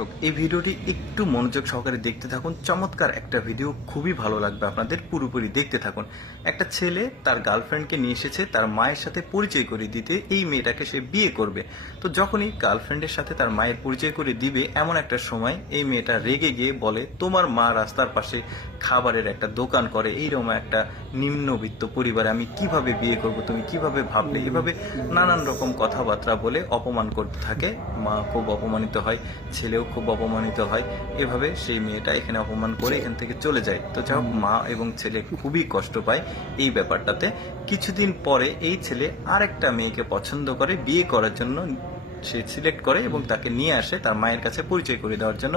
দর্শক এই ভিডিওটি একটু মনোযোগ সহকারে দেখতে থাকুন। চমৎকার একটা ভিডিও খুবই ভালো লাগবে আপনাদের পুরোপুরি দেখতে থাকুন। একটা ছেলে তার গার্লফ্রেন্ডকে নিয়ে এসেছে তার মায়ের সাথে পরিচয় করে দিতে এই মেয়েটাকে সে বিয়ে করবে। তো যখনই গার্লফ্রেন্ডের সাথে তার মায়ের পরিচয় করে দিবে এমন একটা সময় এই মেয়েটা রেগে গিয়ে বলে তোমার মা রাস্তার পাশে খাবারের একটা দোকান করে এইরকম একটা নিম্নবিত্ত পরিবারে আমি কীভাবে বিয়ে করব তুমি কীভাবে ভাবলে? এভাবে নানান রকম কথাবার্তা বলে অপমান করতে থাকে। মা খুব অপমানিত হয় ছেলেও খুব অপমানিত হয়। এভাবে সেই মেয়েটা এখানে অপমান করে এখান থেকে চলে যায়। তো যাই মা এবং ছেলে খুবই কষ্ট পায় এই ব্যাপারটাতে। কিছুদিন পরে এই ছেলে আরেকটা মেয়েকে পছন্দ করে বিয়ে করার জন্য সে সিলেক্ট করে এবং তাকে নিয়ে আসে তার মায়ের কাছে পরিচয় করে দেওয়ার জন্য।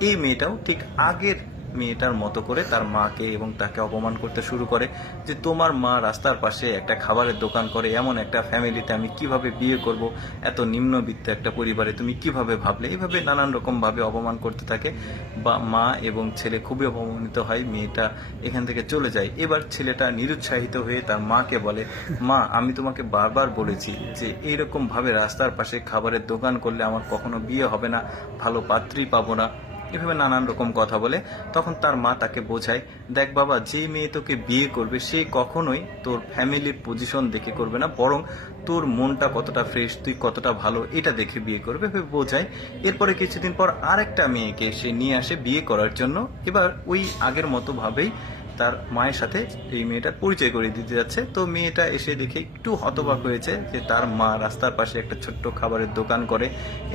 এই মেয়েটাও ঠিক আগের মেয়েটার মতো করে তার মাকে এবং তাকে অপমান করতে শুরু করে যে তোমার মা রাস্তার পাশে একটা খাবারের দোকান করে, এমন একটা ফ্যামিলিতে আমি কীভাবে বিয়ে করব, এত নিম্নবিত্ত একটা পরিবারে তুমি কীভাবে ভাবলে? এইভাবে নানান রকম ভাবে অপমান করতে থাকে। বা মা এবং ছেলে খুবই অপমানিত হয়, মেয়েটা এখান থেকে চলে যায়। এবার ছেলেটা নিরুৎসাহিত হয়ে তার মাকে বলে, মা, আমি তোমাকে বারবার বলেছি যে এইরকম ভাবে রাস্তার পাশে খাবারের দোকান করলে আমার কখনো বিয়ে হবে না, ভালো পাত্রী পাবো না। এভাবে নানান রকম কথা বলে, তখন তার মা তাকে বোঝায়, দেখ বাবা, যে মেয়ে তোকে বিয়ে করবে, সে কখনোই তোর ফ্যামিলির পজিশন দেখে করবে না, বরং তোর মনটা কতটা ফ্রেশ তুই কতটা ভালো, এটা দেখে বিয়ে করবে। ভেবে বোঝায়। এরপরে কিছুদিন পর আরেকটা মেয়েকে সে নিয়ে আসে বিয়ে করার জন্য। এবার ওই আগের মতো ভাবেই তার মায়ের সাথে এই মেয়েটা পরিচয় করে দিতে যাচ্ছে। তো মেয়েটা এসে দেখে একটু হতবাক হয়েছে যে তার মা রাস্তার পাশে একটা ছোট্ট খাবারের দোকান করে।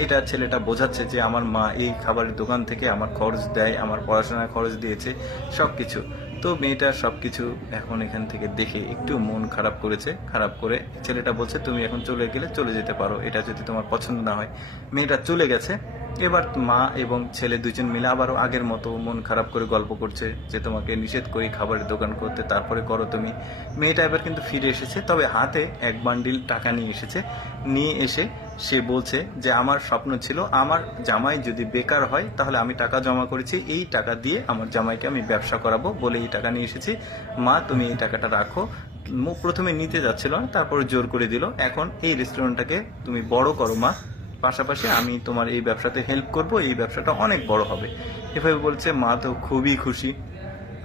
এটা ছেলেটা বোঝাচ্ছে যে আমার মা এই খাবারের দোকান থেকে আমার খরচ দেয়, আমার পড়াশোনার খরচ দিয়েছে সব কিছু তো মেয়েটা সব কিছু এখন এখান থেকে দেখে একটু মন খারাপ করেছে। খারাপ করে ছেলেটা বলছে, তুমি এখন চলে গেলে চলে যেতে পারো। এটা যদি তোমার পছন্দ না হয়। মেয়েটা চলে গেছে। এবার মা এবং ছেলে দুজন মিলে আবারও আগের মতো মন খারাপ করে গল্প করছে যে, তোমাকে নিষেধ করি খাবারের দোকান করতে, তারপরে করো তুমি। মেয়েটা এবার কিন্তু ফিরে এসেছে, তবে হাতে এক বান্ডিল টাকা নিয়ে এসেছে। নিয়ে এসে সে বলছে যে, আমার স্বপ্ন ছিল, আমার জামাই যদি বেকার হয়, তাহলে আমি টাকা জমা করেছি, এই টাকা দিয়ে আমার জামাইকে আমি ব্যবসা করাবো বলে এই টাকা নিয়ে এসেছি। মা, তুমি এই টাকাটা রাখো। প্রথমে নিতে যাচ্ছিল না, তারপরে জোর করে দিল, এখন এই রেস্টুরেন্টটাকে তুমি বড় করো মা। পাশাপাশি আমি তোমার এই ব্যবসাতে হেল্প করব, এই ব্যবসাটা অনেক বড় হবে। এভাবে বলছে, মা তো খুবই খুশি।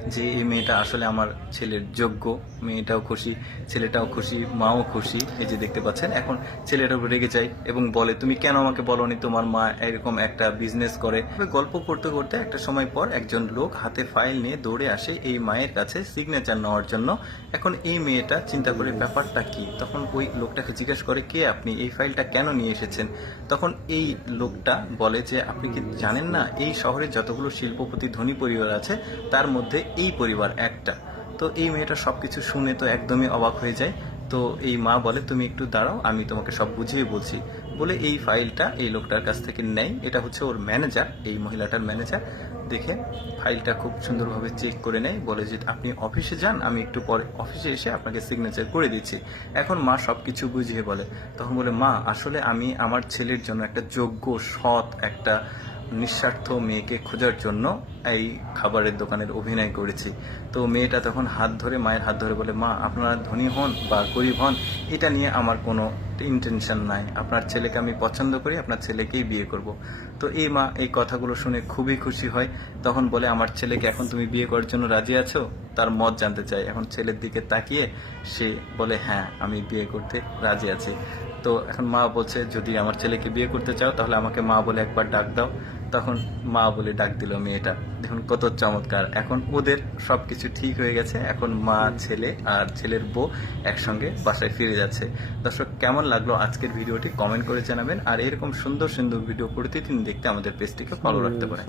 যে এই মেয়েটা আসলে আমার ছেলের যোগ্য, মেয়েটাও খুশি, ছেলেটাও খুশি, মাও খুশি, এই যে দেখতে পাচ্ছেন। এখন ছেলেটাও রেগে যায় এবং বলে, তুমি কেন আমাকে বলনি? তোমার মা এরকম একটা বিজনেস করে। গল্প করতে করতে একটা সময় পর একজন লোক হাতে ফাইল নিয়ে দৌড়ে আসে এই মায়ের কাছে সিগনেচার নেওয়ার জন্য। এখন এই মেয়েটা চিন্তা করে, ব্যাপারটা কি? তখন ওই লোকটাকে জিজ্ঞেস করে, কে আপনি? এই ফাইলটা কেন নিয়ে এসেছেন? তখন এই লোকটা বলে যে, আপনি কি জানেন না? এই শহরে যতগুলো শিল্পপতি, ধনী পরিবার আছে, তার মধ্যে এই পরিবার একটা। তো এই মেয়েটা সবকিছু শুনে তো একদমই অবাক হয়ে যায়। তো এই মা বলে, তুমি একটু দাঁড়াও, আমি তোমাকে সব বুঝিয়ে বলছি। বলে এই ফাইলটা এই লোকটার কাছ থেকে নেয়। এটা হচ্ছে ওর ম্যানেজার, এই মহিলাটার ম্যানেজার। দেখে ফাইলটা খুব সুন্দরভাবে চেক করে নেয়। বলে যে, আপনি অফিসে যান, আমি একটু পরে অফিসে এসে আপনাকে সিগনেচার করে দিচ্ছি। এখন মা সব কিছু বুঝিয়ে বলে। তখন বলে, মা, আসলে আমি আমার ছেলের জন্য একটা যোগ্য, সৎ, একটা নিঃস্বার্থ মেয়েকে খোঁজার জন্য এই খাবারের দোকানের অভিনয় করেছি। তো মেয়েটা তখন হাত ধরে, মায়ের হাত ধরে বলে, মা, আপনারা ধনী হন বা গরিব হন, এটা নিয়ে আমার কোনো ইন্টেনশন নাই। আপনার ছেলেকে আমি পছন্দ করি, আপনার ছেলেকেই বিয়ে করব। তো এই মা এই কথাগুলো শুনে খুবই খুশি হয়। তখন বলে, আমার ছেলেকে এখন তুমি বিয়ে করার জন্য রাজি আছো? তার মত জানতে চাই এখন ছেলের দিকে তাকিয়ে সে বলে হ্যাঁ আমি বিয়ে করতে রাজি আছি। তো এখন মা বলছে, যদি আমার ছেলেকে বিয়ে করতে চাও, তাহলে আমাকে মা বলে একবার ডাক দাও। তখন মা বলে ডাক দিল মেয়েটা দেখুন কত চমৎকার। এখন ওদের সবকিছু ঠিক হয়ে গেছে। এখন মা ছেলে আর ছেলের বউ একসঙ্গে বাসায় ফিরে যাচ্ছে। দর্শক কেমন লাগল আজকের ভিডিওটি? কমেন্ট করে জানাবেন। আর এরকম সুন্দর সুন্দর ভিডিও প্রতিদিন দেখতে আমাদের পেজটিকে ফলো রাখতে পারেন।